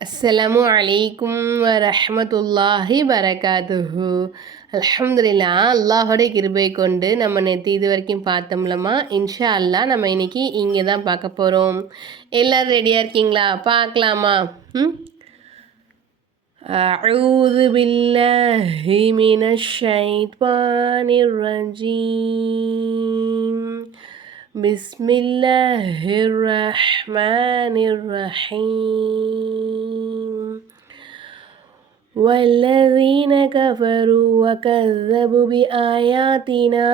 அஸ்ஸலாமு அலைக்கும் வரஹமத்துல்லாஹி வரகாத்துஹு அல்ஹம்துலில்லா அல்லாஹோடைய கிருபை கொண்டு நம்ம நேற்று இது வரைக்கும் பார்த்தோம்லமா இன்ஷா அல்லா நம்ம இன்னைக்கு இங்கே தான் பார்க்க போகிறோம் எல்லோரும் ரெடியாக இருக்கீங்களா பார்க்கலாமா ம் أعوذ بالله من الشيطان الرجيم بسم الله الرحمن الرحيم. والذين كفروا وكذبوا بآياتنا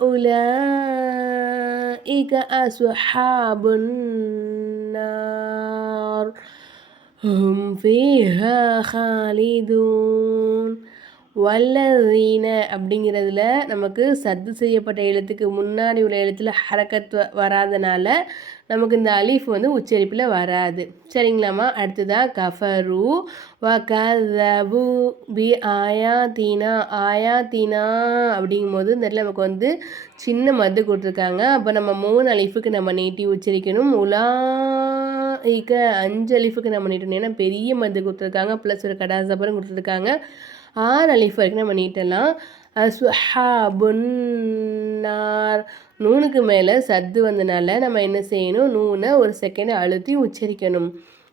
أولئك أصحاب النار. هم فيها خالدون. வல்லதீன அப்படிங்கிறதுல நமக்கு சத்து செய்யப்பட்ட எழுத்துக்கு முன்னாடி உள்ள எழுத்தில் ஹரக்கத் வராதனால நமக்கு இந்த அலீஃப் வந்து உச்சரிப்பில் வராது. சரிங்களாம்மா? அடுத்ததாக கஃபரு. வ கபு பி ஆயா தீனா ஆயா தீனா அப்படிங்கும்போது இந்த இடத்துல நமக்கு வந்து சின்ன மது கொடுத்துருக்காங்க. அப்போ நம்ம மூணு அலிஃபுக்கு நம்ம நீட்டி உச்சரிக்கணும். உலா இக்க அஞ்சு அலிஃபுக்கு நம்ம நீட்டணும். ஏன்னா பெரிய மது கொடுத்துருக்காங்க. ப்ளஸ் ஒரு கடாசப்பரம் கொடுத்துருக்காங்க. ஆறு அலிஃப் வரைக்கும் நம்ம நீட்டலாம். சுஹாபுன்னார் நூனுக்கு மேலே சத்து வந்தனால நம்ம என்ன செய்யணும்? நூனை ஒரு செகண்ட் அழுத்தி உச்சரிக்கணும்.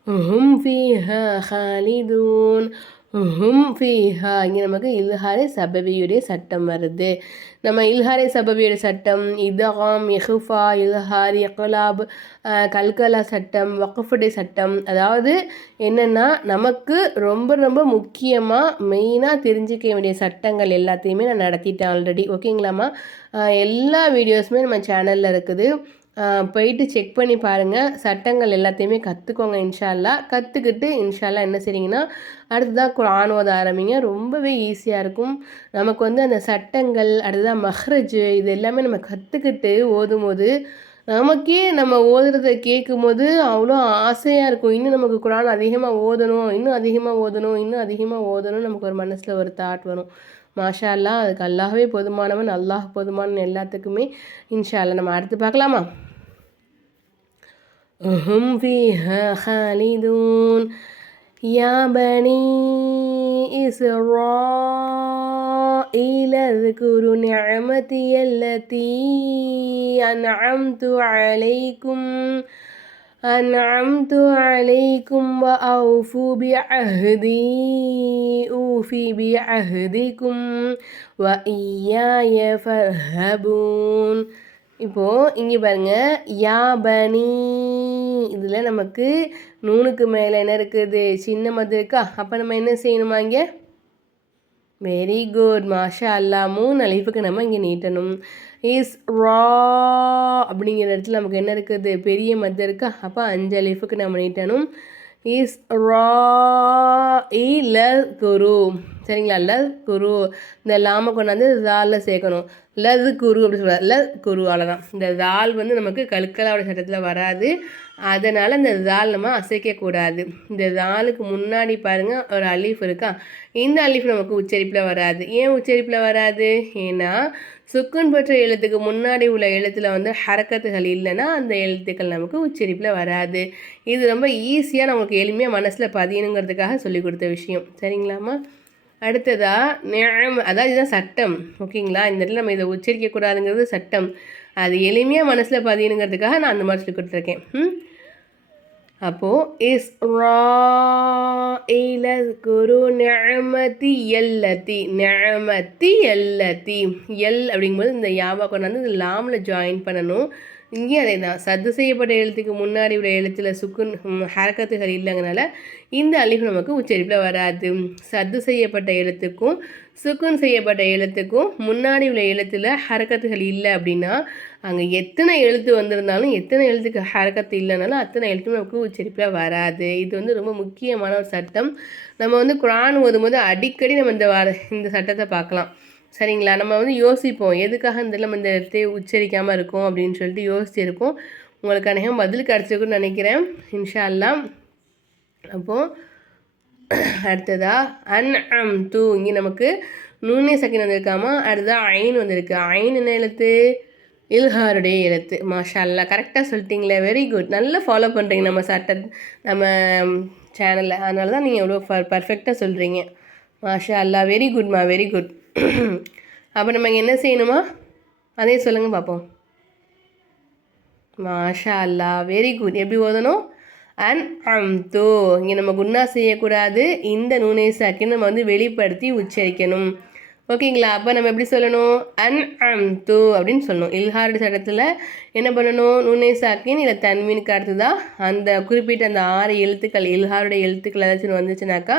ஹும் ஃபீஹா ஹாலிதூன். ஹும் ஃபீஹா இங்கே நமக்கு இல்ஹாரே சபவியுடைய சட்டம் வருது. நம்ம இல்ஹாரே சபவியுடைய சட்டம் இதகாம் எஹுஃபா இல்ஹார் எக்லாப் கல்கலா சட்டம் வக்குஃபுடைய சட்டம். அதாவது என்னென்னா நமக்கு ரொம்ப ரொம்ப முக்கியமாக மெயினாக தெரிஞ்சிக்க வேண்டிய சட்டங்கள் எல்லாத்தையுமே நான் நடத்திட்டேன் ஆல்ரெடி ஓகேங்களாம்மா? எல்லா வீடியோஸுமே நம்ம சேனலில் இருக்குது. போயிட்டு செக் பண்ணி பாருங்கள் சட்டங்கள் எல்லாத்தையுமே கற்றுக்கோங்க இன்ஷால்லா. கற்றுக்கிட்டு இன்ஷால்லா என்ன செய்றீங்கன்னா அடுத்ததாக குரான் ஓத ஆரம்பிங்க ரொம்பவே ஈஸியாக இருக்கும். நமக்கு வந்து அந்த சட்டங்கள் அடுத்ததாக மஹ்ரஜ் இது எல்லாமே நம்ம கற்றுக்கிட்டு ஓதும் போது நமக்கே நம்ம ஓதுறத கேட்கும் போது அவ்வளோ ஆசையாக இருக்கும். இன்னும் நமக்கு குரான் அதிகமாக ஓதணும் இன்னும் அதிகமாக ஓதணும் இன்னும் அதிகமாக ஓதணும் நமக்கு ஒரு மனசில் ஒரு தாட் வரும். மாஷா அல்லா அதுக்கு அல்லாஹவே போதுமானவன் அல்லாஹ் போதுமானவன் எல்லாத்துக்குமே. இன்ஷா அல்லா நம்ம அடுத்து பார்க்கலாமா? هم فيها خالدون يا بني إسرائيل اذكروا نعمتي التي أنعمت عليكم أنعمت عليكم وأوفوا بعهدي أوفي بعهدكم وإياي فارهبون இப்போது இங்கே பாருங்கள் யாபனி இதில் நமக்கு நூனுக்கு மேலே என்ன இருக்குது? சின்ன மது இருக்கா? அப்போ நம்ம என்ன செய்யணுமா இங்கே? வெரி குட் மாஷா அல்லா மூணு அழிப்புக்கு நம்ம இங்கே நீட்டணும். இஸ் ரா அப்படிங்கிற இடத்துல நமக்கு என்ன இருக்குது? பெரிய மது இருக்கா? அப்போ அஞ்சு அழிப்புக்கு நம்ம நீட்டணும். இஸ் ரா இ ல குரு. சரிங்களா? ல குரு. இந்த லாம கொண்டாந்து ஜாலில் சேர்க்கணும். லது குரு அப்படின்னு சொல்கிறார் ல குரு அவ்வளோதான் இந்த ஜால் வந்து நமக்கு கல்கலாவோட சட்டத்தில் வராது. அதனால் இந்த ஜால் நம்ம அசைக்கக்கூடாது இந்த ஜாலுக்கு முன்னாடி பாருங்கள் ஒரு அலீஃப் இருக்கா? இந்த அலீஃப் நமக்கு உச்சரிப்பில் வராது. ஏன் உச்சரிப்பில் வராது? ஏன்னா சுக்குன் பெற்ற எழுத்துக்கு முன்னாடி உள்ள எழுத்தில் வந்து ஹரக்கத்துகள் இல்லைன்னா அந்த எழுத்துக்கள் நமக்கு உச்சரிப்பில் வராது. இது ரொம்ப ஈஸியாக நமக்கு எளிமையாக மனசில் பதியணுங்கிறதுக்காக சொல்லி கொடுத்த விஷயம். சரிங்களாம்மா? அடுத்ததாக நேம் அதாவது இதுதான் சட்டம். ஓகேங்களா? இந்த இடத்துல நம்ம இதை உச்சரிக்கக்கூடாதுங்கிறது சட்டம். அது எளிமையாக மனசில் பதியணுங்கிறதுக்காக நான் அந்த மாதிரி சொல்லி கொடுத்துருக்கேன். ம்? அப்போது இஸ் இல குரு நெழமதி எல்லத்தி நெமதி எல்லத்தி எல் அப்படிங்கும்போது இந்த யாவா கொண்டாந்து இந்த லாமில் ஜாயின் பண்ணணும். இங்கேயும் அதே தான். சத்து செய்யப்பட்ட எழுத்துக்கு முன்னாடி உள்ள எழுத்தில் சுக்குன் ஹரக்கத்துகள் இல்லைங்கனால இந்த அழிவு நமக்கு உச்சரிப்பில் வராது. சத்து செய்யப்பட்ட எழுத்துக்கும் சுக்குன் செய்யப்பட்ட எழுத்துக்கும் முன்னாடி உள்ள எழுத்தில் ஹரக்கத்துகள் இல்லை அப்படின்னா அங்கே எத்தனை எழுத்து வந்திருந்தாலும் எத்தனை எழுத்துக்கு ஹரக்கத்து இல்லைனாலும் அத்தனை எழுத்து நமக்கு உச்சரிப்பில் வராது. இது வந்து ரொம்ப முக்கியமான ஒரு சட்டம். நம்ம வந்து குரான் ஓதும்போது அடிக்கடி நம்ம இந்த வார இந்த சட்டத்தை பார்க்கலாம். சரிங்களா? நம்ம வந்து யோசிப்போம். எதுக்காக இந்த நம்ம இந்த இடத்தை உச்சரிக்காமல் இருக்கோம் அப்படின்னு சொல்லிட்டு யோசிச்சிருப்போம் உங்களுக்கு அநேகம் பதில் கிடச்சிருக்குன்னு நினைக்கிறேன். இன்ஷா அல்லா அப்போது அடுத்ததா அன் அம் தூ இங்கே நமக்கு நூனே சக்கின் வந்திருக்காமா? அடுத்ததாக ஐன் வந்திருக்கு. ஐன் என்ன எழுத்து? இல்ஹாருடைய எழுத்து. மாஷா அல்லா கரெக்டாக சொல்லிட்டீங்களே. வெரி குட் நல்லா ஃபாலோ பண்ணுறீங்க நம்ம சட்ட நம்ம சேனலில் அதனால தான் நீங்கள் எவ்வளோ பர் பர்ஃபெக்டாக சொல்கிறீங்க மாஷா அல்லா வெரி குட்மா வெரி குட் அப்போ நம்ம இங்கே என்ன செய்யணுமா? அதே சொல்லுங்கள் பார்ப்போம் மாஷா அல்லா வெரி குட் எப்படி ஓதணும்? அண்ட் அம் தோ இங்கே நம்ம குன்னா செய்யக்கூடாது. இந்த நூனை சாக்கின்னு நம்ம வந்து வெளிப்படுத்தி உச்சரிக்கணும். ஓகேங்களா? அப்போ நம்ம எப்படி சொல்லணும்? அன் அம் தூ அப்படின்னு சொல்லணும். இல்ஹாருடைய சட்டத்தில் என்ன பண்ணணும்? நுண்ணை சாக்கின் இல்லை தன்மீனுக்கு அடுத்து தான் அந்த குறிப்பிட்ட அந்த ஆறு எழுத்துக்கள் இல்ஹாருடைய எழுத்துக்கள் ஏதாச்சும் வந்துச்சுனாக்கா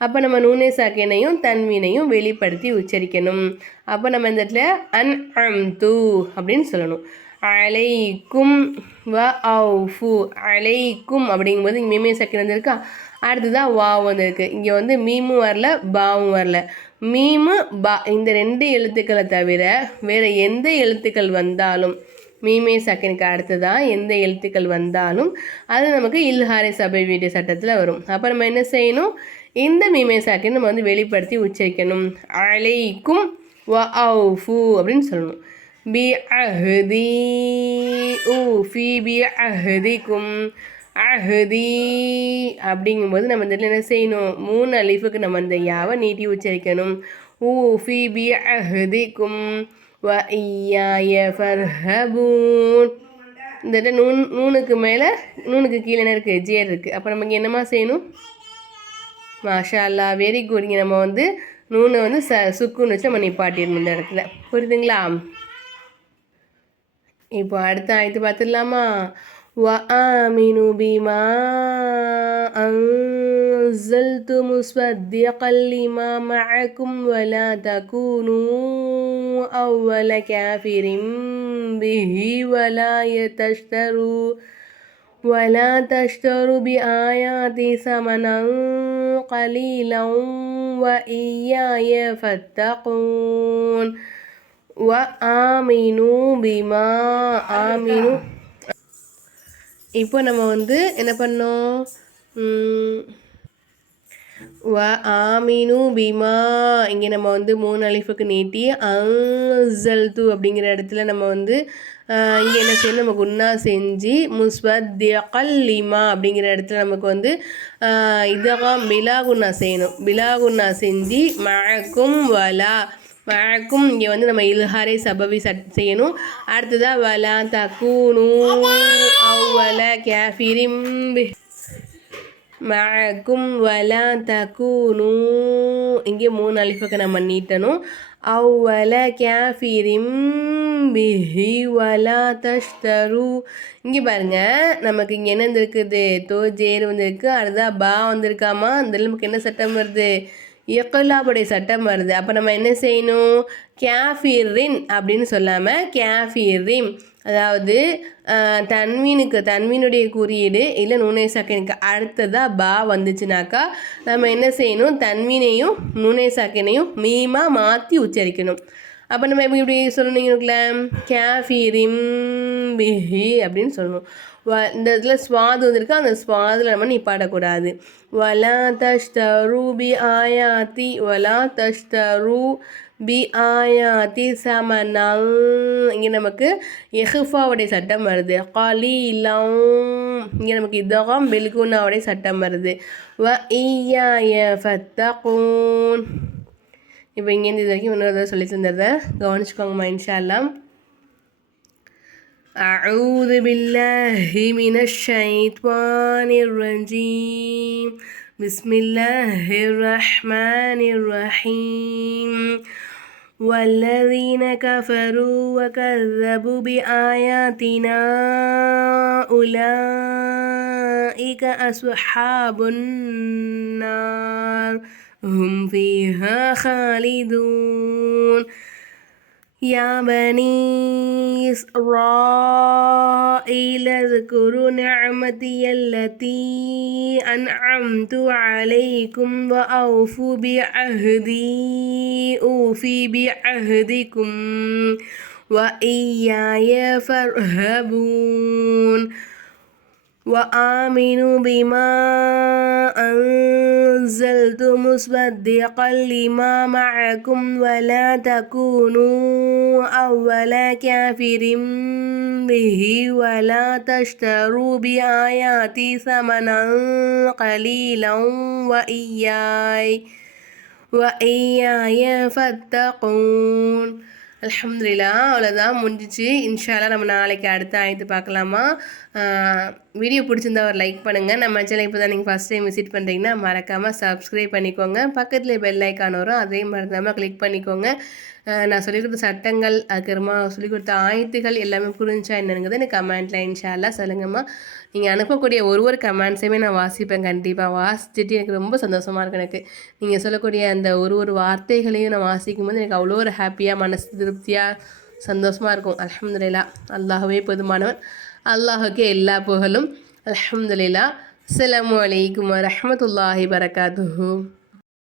அப்போ நம்ம நூனே சாக்கினையும் தன்மீனையும் வெளிப்படுத்தி உச்சரிக்கணும். அப்போ நம்ம இந்த இடத்துல அன் அம் தூ அப்படின்னு சொல்லணும். அலைக்கும் வ ஃபு. அலைக்கும் அப்படிங்கும்போது இங்கே மீமே சக்கின் வந்திருக்கா? அடுத்ததான் வா வந்திருக்கு. இங்கே வந்து மீமும் வரல பாவும் வரல. மீமு பா இந்த ரெண்டு எழுத்துக்களை தவிர வேறு எந்த எழுத்துக்கள் வந்தாலும் மீமே சக்கினுக்கு அடுத்ததான் எந்த எழுத்துக்கள் வந்தாலும் அது நமக்கு இல்ஹாரை சபை வீட்டு சட்டத்தில் வரும். அப்போ நம்ம என்ன செய்யணும்? இந்த மீமே நம்ம வந்து வெளிப்படுத்தி உச்சரிக்கணும். அலைக்கும் வ ஃபு அப்படின்னு சொல்லணும். பி அஹதி ஊ ஃபி பி அஹதிக்கும் அஹதி அப்படிங்கும்போது நம்ம இந்த என்ன செய்யணும்? மூணு அலிஃபுக்கு நம்ம இந்த யாவை நீட்டி உச்சரிக்கணும். ஊ ஃபி பி அஹதிக்கும் வ ஐயாய ஃபர்ஹபூன். இந்த நூன் நூனுக்கு மேலே நூனுக்கு கீழே என்ன இருக்குது ஜேர் இருக்குது அப்போ நமக்கு என்னமா செய்யணும்? மாஷா அல்லா வெரி குட் இங்கே நம்ம வந்து நூனை வந்து ச சுக்குன்னு வச்சு நம்ம நிப்பாட்டிடணும் இந்த இடத்துல புரியுதுங்களா இப்போ அடுத்த ஆயத்து பார்த்துடலாமா وآمنوا بما أنزلت مصدقا لما معكم ولا تكونوا أول كافر به ولا يتشتروا ولا تشتروا بآياتي ثمنا قليلا وإياي فاتقون وآمنوا بما آمنوا இப்போ நம்ம வந்து என்ன பண்ணோம் வ ஆமீனு பீமா இங்கே நம்ம வந்து மூணு அலிஃபுக்கு நீட்டி அல் து அப்படிங்கிற இடத்துல நம்ம வந்து இங்கே என்ன செய்யணும் நம்ம குன்னா செஞ்சு முஸ்வத்யகல் லிமா அப்படிங்கிற இடத்துல நமக்கு வந்து இதகம் பிலாகுன்னா செய்யணும். பிலாகுன்னா செஞ்சு மழக்கும் வலா. வழக்கும் இங்கே வந்து நம்ம இல்ஹாரை சபவி சட் செய்யணும். அடுத்ததாக வலா தக்கூனு அவ்வல கேஃபிரிம் மழக்கும் வலா தக்கூனு இங்கே மூணு அழிப்புக்கு நம்ம நீட்டணும். அவ்வல கேஃபிரிம் பிஹி வலா தஷ்தரு இங்கே பாருங்கள் நமக்கு இங்கே என்ன வந்துருக்குது? தோ ஜேர் வந்திருக்கு அடுத்ததாக பா வந்திருக்காமா? அந்த நமக்கு என்ன சட்டம் வருது? இயக்கலாபுடைய சட்டம் வருது. அப்போ நம்ம என்ன செய்யணும்? கேஃபிரின் அப்படின்னு சொல்லாமல் கேஃபிரிம் அதாவது தன்மீனுக்கு தன்மீனுடைய குறியீடு இல்லை நுணை சாக்கினுக்கு அடுத்ததாக பா வந்துச்சுனாக்கா நம்ம என்ன செய்யணும்? தன்மீனையும் நுணை சாக்கினையும் மீமாக மாற்றி உச்சரிக்கணும். அப்போ நம்ம எப்படி இப்படி சொல்லணுங்கள கேஃபீரிம் பிஹி அப்படின்னு சொல்லணும். இந்த இடத்துல சுவாது வந்திருக்கு. அந்த ஸ்வாதில் நம்ம நிப்பாடக்கூடாது. வலா தஷ்தரு பி ஆயாத்தி வலா தஷ்தரு பி ஆயாத்தி சமனல் இங்கே நமக்கு எஹுஃபாவுடைய சட்டம் வருது. காலி கலீலம். இங்கே நமக்கு இதகம் பெல்குனாவுடைய சட்டம் வருது. வ ஈயாய ஃபத்தகூன். இப்போ இங்கேருந்து இது வரைக்கும் இன்னொரு தடவை சொல்லி தந்துடுறேன் கவனிச்சுக்கோங்கம்மா இன்ஷா أعوذ بالله من الشيطان الرجيم بسم الله الرحمن الرحيم والذين كفروا وكذبوا بآياتنا أولئك أصحاب النار هم فيها خالدون. يا بني إسرائيل اذكروا نعمتي التي أنعمت عليكم وأوفوا بعهدي أوفي بعهدكم وإياي فارهبون. وآمنوا بما أنزل أنزلت مصدقا لما معكم ولا تكونوا أول كافر به ولا تشتروا بآياتي ثمنا قليلا وإياي وإياي فاتقون அலமதுல்லா அவ்வளோதான் முடிஞ்சிச்சு. இன்ஷாலாம் நம்ம நாளைக்கு அடுத்த ஆயத்து பார்க்கலாமா? வீடியோ பிடிச்சிருந்தா ஒரு லைக் பண்ணுங்கள் நம்ம சேனல் இப்போ தான் நீங்கள் ஃபஸ்ட் டைம் விசிட் பண்ணுறீங்கன்னா மறக்காமல் சப்ஸ்கிரைப் பண்ணிக்கோங்க. பக்கத்தில் பெல் ஐக்கான் வரும். அதே மறந்தாமல் கிளிக் பண்ணிக்கோங்க. நான் சொல்லிக் கொடுத்த சட்டங்கள் அதுக்கப்புறமா சொல்லிக் கொடுத்த ஆயத்துகள் எல்லாமே புரிஞ்சா என்னங்கிறது எனக்கு கமெண்ட்டில் இன்ஷால்லா சொல்லுங்கம்மா. நீங்கள் அனுப்பக்கூடிய ஒரு ஒரு கமெண்ட்ஸையுமே நான் வாசிப்பேன் கண்டிப்பாக வாசிச்சுட்டு எனக்கு ரொம்ப சந்தோஷமாக இருக்கும் எனக்கு. நீங்கள் சொல்லக்கூடிய அந்த ஒரு ஒரு வார்த்தைகளையும் நான் வாசிக்கும் போது எனக்கு அவ்வளோ ஒரு ஹாப்பியாக மனசு திருப்தியாக சந்தோஷமாக இருக்கும். அலமதுல்லா அல்லாஹவே பொதுமானவன் அல்லாஹுக்கு எல்லா புகழும். அலமதுல்லா அஸ்லாம் வலைக்கம் வரமத்துல்லாஹி வரகாத்து